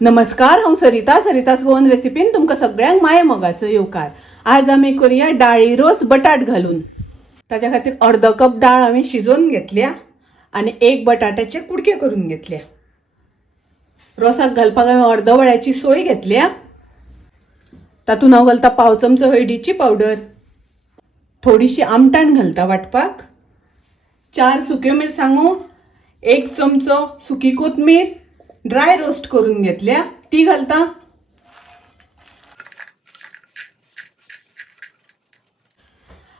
नमस्कार, हांव सरिता सरितास गोवन रेसिपीन तुमकां सगळ्यांक माये मोगाचो येवकार। आज आमी करूया डाळी रोस बटाट घालून। ताच्या खातीर अर्द कप डाळ हांवें शिजोवन घेतल्या आनी एक बटाट्याचे कुडके करून घेतल्या। रोसाक घालपाक हांवें अर्द वळ्याची सोय घेतल्या। तातूंत हांव घालता पाव चमचो हळदीची पावडर, थोडीशी आमटाण घालता वाटपाक, 4 सुक्यो मिरसांगो, 1 चमचो सुकी कोथमीर ड्राय रोस्ट करून घेतल्या ती घालता।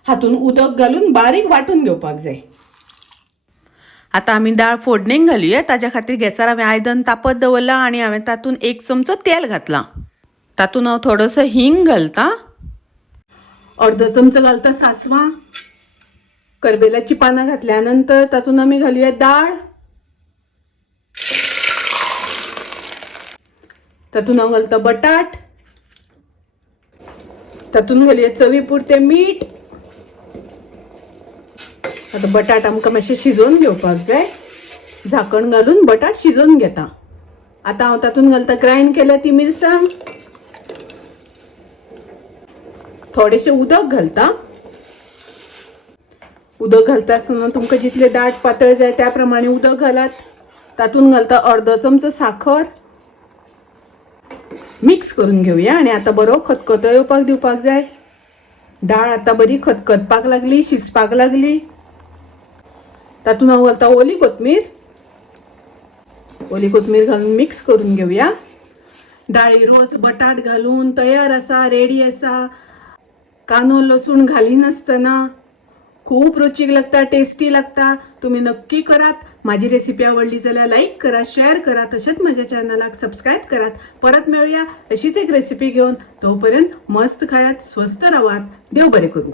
हातून उदक घालून बारीक वाटून घेवपाक जाय। आता आमी डाळ फोडणेक घालुया। ताच्या खातीर गॅसार हांवें आयदन तापत दवरला आनी हांवें तातूंत 1 चमचो तेल घातला। तातूंत हांव थोडोसो हिंग घालता, अर्द चमचो घालता सासवां, करबेलाची पानां घातल्या नंतर तातूंत आमी घालुया डाळ। तातूंत हांव घालता बटाट, तातूंत घालुया चवी पुरते मीठ। आता बटाट आमकां मातशे शिजोवन घेवपाक जाय, झाकण घालून बटाट शिजोवन घेता। आता हांव तातूंत घालता ग्राइंड केल्या ती मिरसांग, थोडेशे उदक घालता। उदक घालता आसतना तुमकां जितले दाट पातळ जाय त्या प्रमाणे उदक घालात। तातूंत घालता अर्द चमचो साखर, मिक्स करून घेवया आणि आता बरो खतखतो येवपाक दिवपाक जाय। डाळ आता बरी खतखतपाक लागली, शिजपाक लागली। तातूंत हांव घालता ओली कोथमीर, घालून मिक्स करून घेवया। डाळी रोस बटाट घालून तयार आसा, रेडी आसा। कांदो लसूण घालिनासतना खूप रुचीक लागता, टेस्टी लागता। तुम्ही नक्की करात। माझी रेसिपी आवडली जाल्यार लाईक करा, शेअर करा, तसेच माझ्या चॅनलाक सबस्क्राईब करात। परत मिळूया अशीच एक रेसिपी घेऊन। तोपर्यंत मस्त खायात, स्वस्त राहात, देव बरे करू।